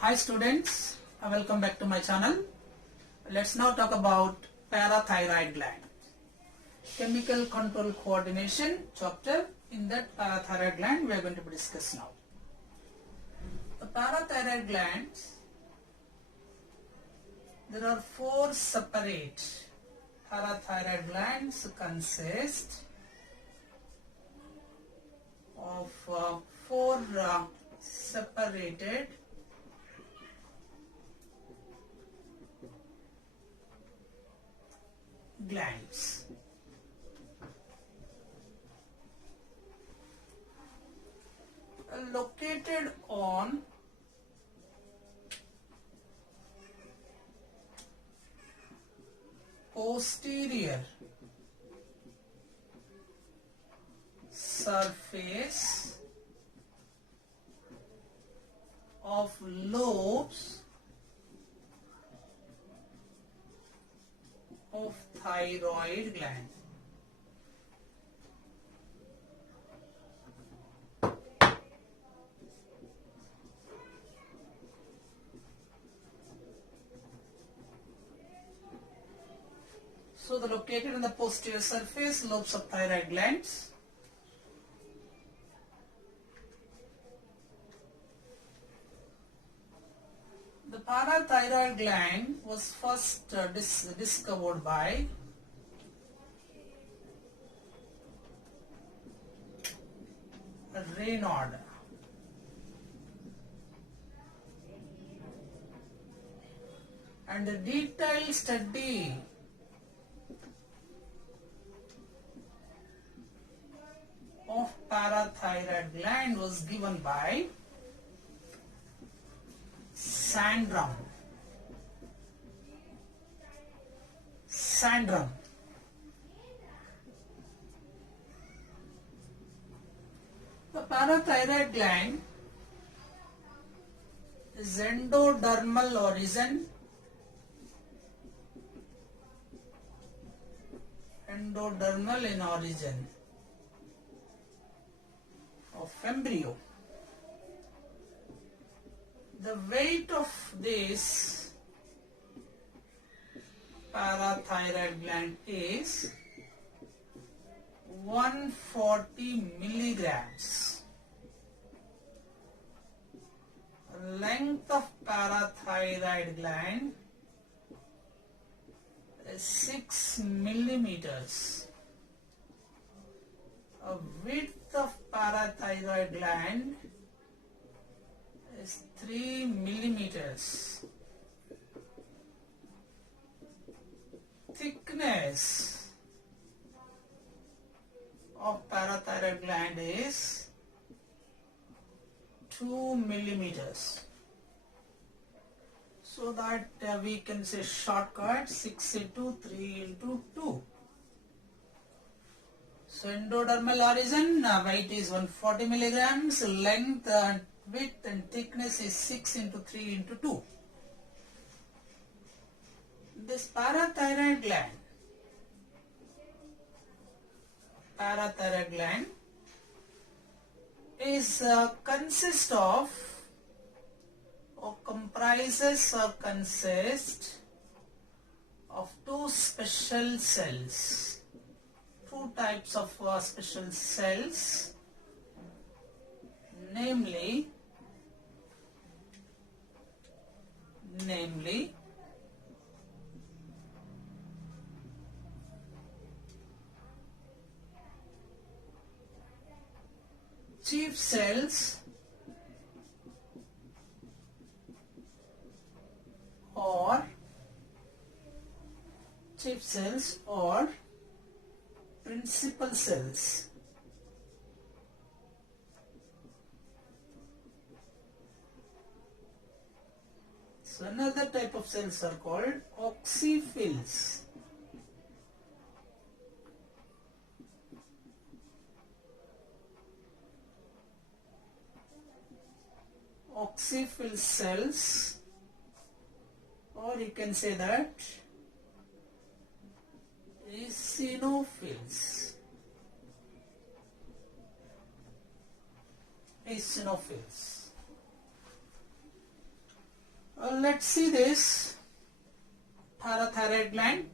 Hi students, welcome back to my channel. Let's now talk about parathyroid gland. Chemical control coordination chapter. In that parathyroid gland we are going to discuss now. The parathyroid glands, there are four separate parathyroid glands consist of four separated glands. Located on posterior surface of lobes of thyroid gland. So the located on the posterior surface lobes of thyroid glands. The parathyroid gland was first discovered by Raynaud. And the detailed study of parathyroid gland was given by Sandrum. The parathyroid gland is endodermal origin. Endodermal in origin of embryo. The weight of this parathyroid gland is 140 milligrams. Length of parathyroid gland is 6 millimeters. Width of parathyroid gland is 3 millimeters. Thickness of parathyroid gland is 2 millimeters. So that we can say shortcut 6 into 3 into 2. So endodermal origin, weight is 140 milligrams, length, width and thickness is 6 into 3 into 2. This parathyroid gland is consists of or comprises or consists of two special cells. Two types of special cells, namely chief cells or principal cells. So another type of cells are called oxyphills. Oxyphill cells, or you can say that eosinophils. Eosinophils. Let's see this parathyroid gland.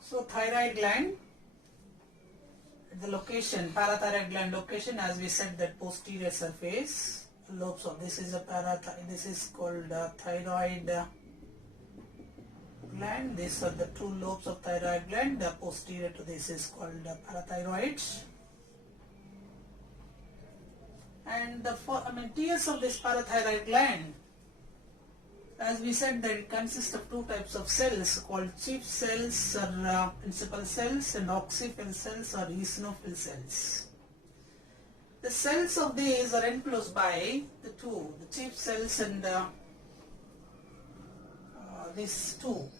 So thyroid gland, the location, parathyroid gland location, as we said, that posterior surface lobes of this is a this is called thyroid gland. These are the two lobes of thyroid gland. The posterior to this is called parathyroid. And the tiers of this parathyroid gland, as we said, that it consists of two types of cells called chief cells or principal cells and oxyphill cells or eosinophil cells. The cells of these are enclosed by the chief cells and these two.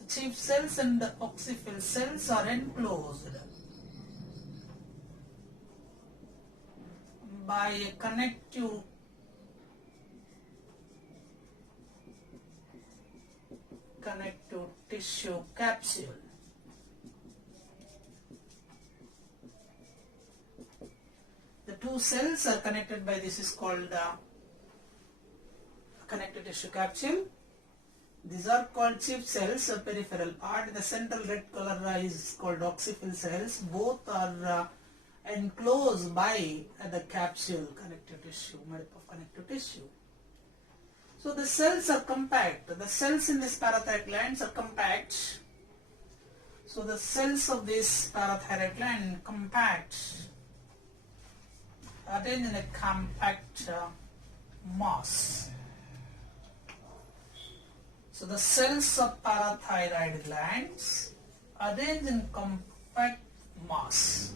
The chief cells and the oxyphill cells are enclosed by a connective tissue capsule. The two cells are connected by this is called connective tissue capsule. These are called chief cells, a peripheral part. The central red color is called oxyphill cells. Both are enclosed by the capsule connective tissue, made up of connective tissue. So the cells are compact. The cells in this parathyroid glands are compact. So the cells of this parathyroid gland arranged in a compact mass. So the cells of parathyroid glands arranged in compact mass.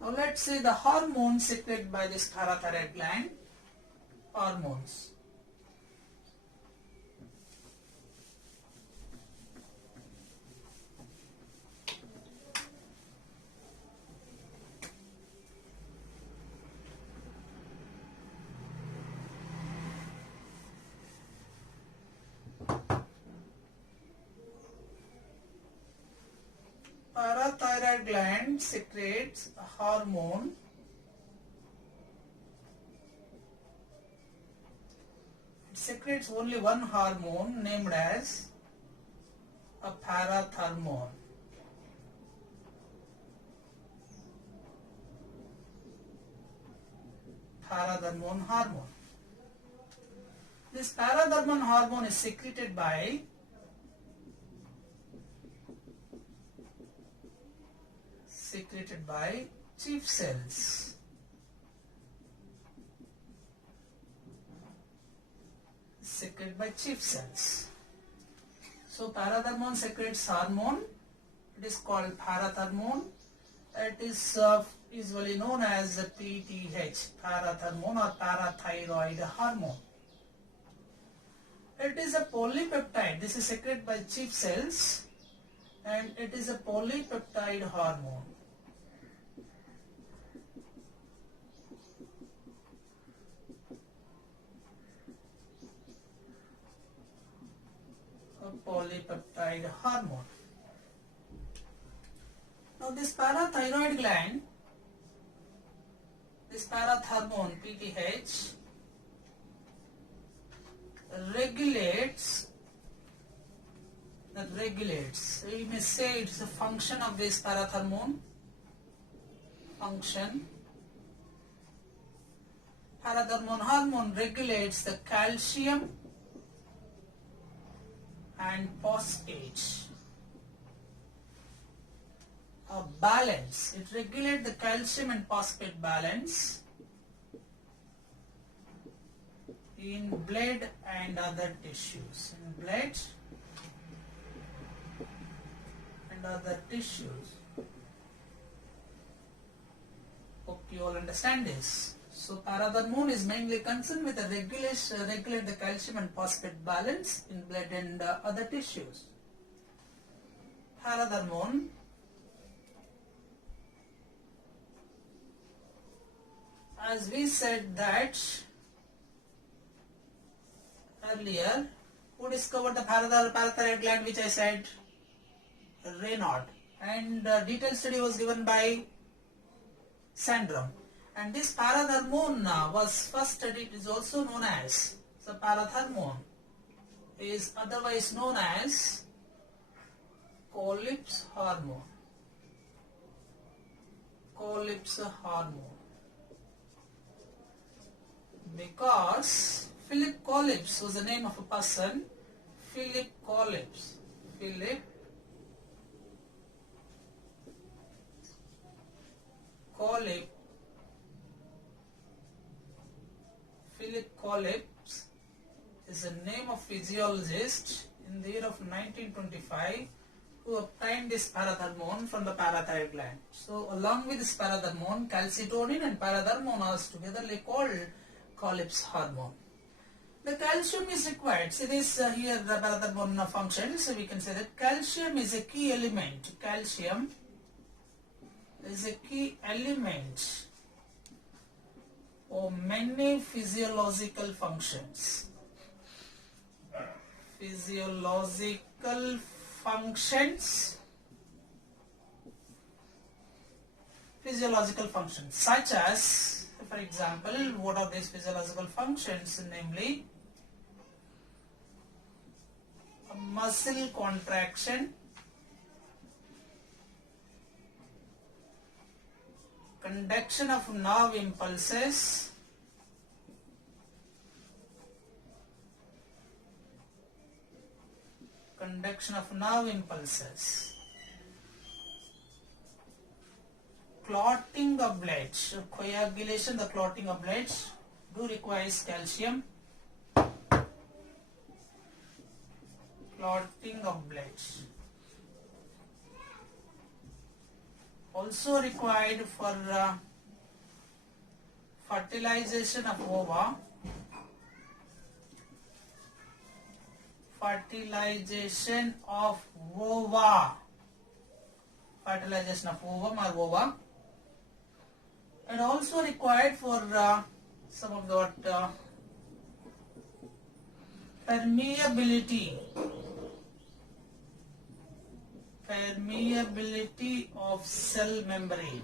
Now let's see the hormones secreted by this parathyroid gland. Hormones. Parathyroid gland secretes a hormone secretes only one hormone named as a parathormone. Parathormone hormone. This parathormone hormone is secreted by chief cells. Secreted by chief cells. So parathormone secretes hormone. It is called parathormone. It is usually known as a PTH, parathormone or parathyroid hormone. It is a polypeptide. This is secreted by chief cells, and it is a polypeptide hormone. Polypeptide hormone. Now this parathyroid gland, this parathormone PTH regulates, you may say it's a function of this parathormone. Parathormone hormone regulates the calcium and phosphate balance. It regulates the calcium and phosphate balance in blood and other tissues. Hope you all understand this. So parathyroid is mainly concerned with the regulate the calcium and phosphate balance in blood and other tissues. Parathyroid, as we said that earlier, who discovered the parathyroid gland, which I said? Raynaud. And detailed study was given by Sandrum. And this parathyroid was first studied, is also known as, the parathyroid is otherwise known as Colles hormone. Colles hormone. Because Philip Colles was the name of a person. Philip Colles. Philip Colles is the name of physiologist in the year of 1925 who obtained this parathyroid from the parathyroid gland. So along with this parathyroid, calcitonin and parathyroid are together called Colles hormone. The calcium is required. See this here the parathyroid function. So we can say that calcium is a key element. Calcium is a key element of many physiological functions. Physiological functions such as, for example, what are these physiological functions? Namely, muscle contraction, conduction of nerve impulses, clotting of blood, coagulation, the clotting of blood do requires calcium, clotting of blood. Also required for fertilization of ova, and also required for some of the permeability of cell membrane.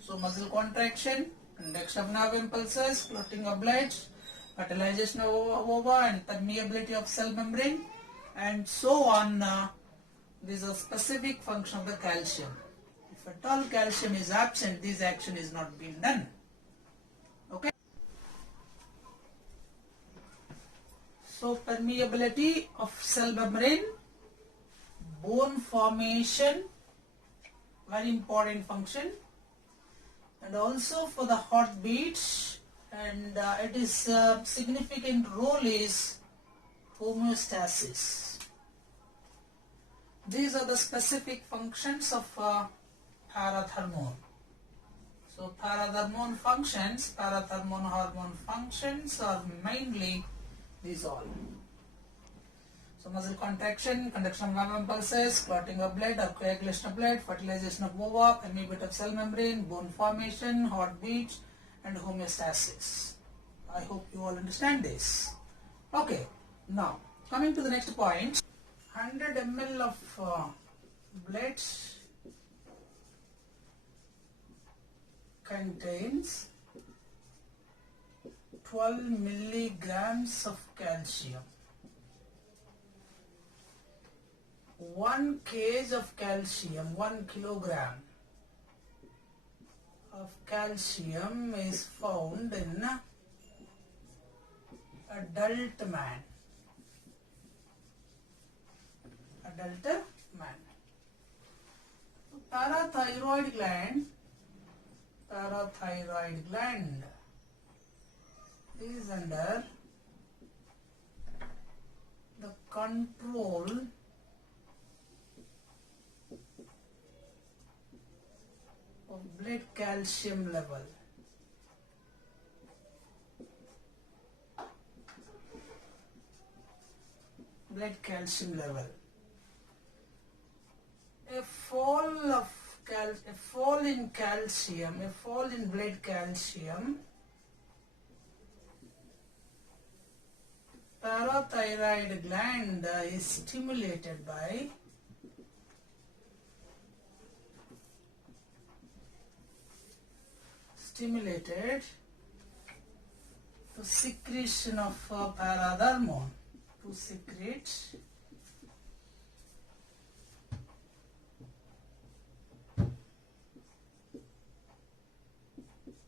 So muscle contraction, conduction of nerve impulses, clotting of blood, fertilization of ova, and permeability of cell membrane, and so on. These are specific function of the calcium. If at all calcium is absent, this action is not being done. Okay. So permeability of cell membrane, bone formation, very important function, and also for the heartbeat, and it is significant role is homeostasis. These are the specific functions of parathyroid. So parathyroid hormone functions are mainly these all. So muscle contraction, conduction of nerve impulses, clotting of blood or coagulation of blood, fertilization of ova, permeability of cell membrane, bone formation, heartbeat, and homeostasis. I hope you all understand this. Okay, now coming to the next point, 100 ml of blood contains 12 milligrams of calcium. 1 kg of calcium, 1 kilogram of calcium is found in adult man. Parathyroid gland is under the control blood calcium level. Blood calcium level. A fall in calcium, a fall in blood calcium, parathyroid gland is stimulated to secretion of parathyroid, to secrete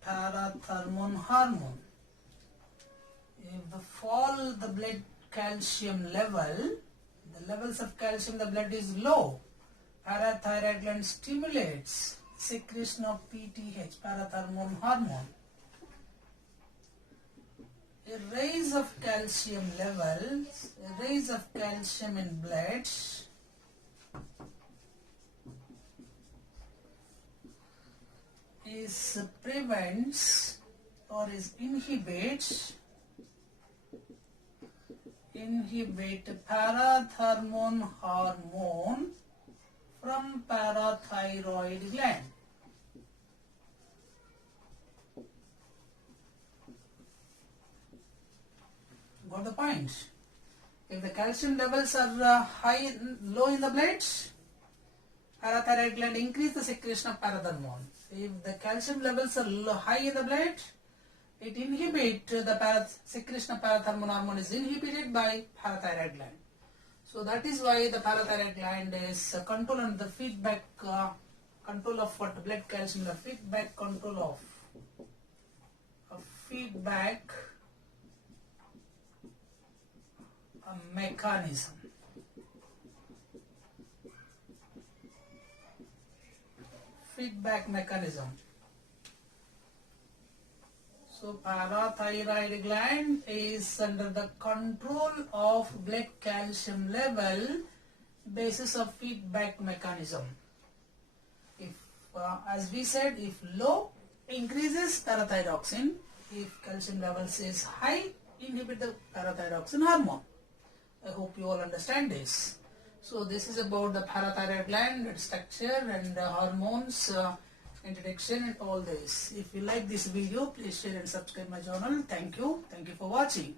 parathyroid hormone. If the fall the blood calcium level, the levels of calcium in the blood is low, parathyroid gland stimulates secretion of PTH, parathyroid hormone. A rise of calcium levels, a rise of calcium in blood prevents or inhibits parathyroid hormone from parathyroid gland. Got the point? If the calcium levels are low in the blood, parathyroid gland increase the secretion of parathyroid. If the calcium levels are high in the blood, it inhibits the secretion of parathyroid hormone is inhibited by parathyroid gland. So that is why the parathyroid gland is control and the feedback control of what blood calcium, the feedback control of feedback mechanism. Feedback mechanism. So parathyroid gland is under the control of blood calcium level basis of feedback mechanism. If as we said, if low, increases parathyroxine. If calcium levels is high, inhibit the parathyroxine hormone. I hope you all understand this. So this is about the parathyroid gland, its structure and hormones, introduction and all this. If you like this video, please share and subscribe my channel. Thank you. Thank you for watching.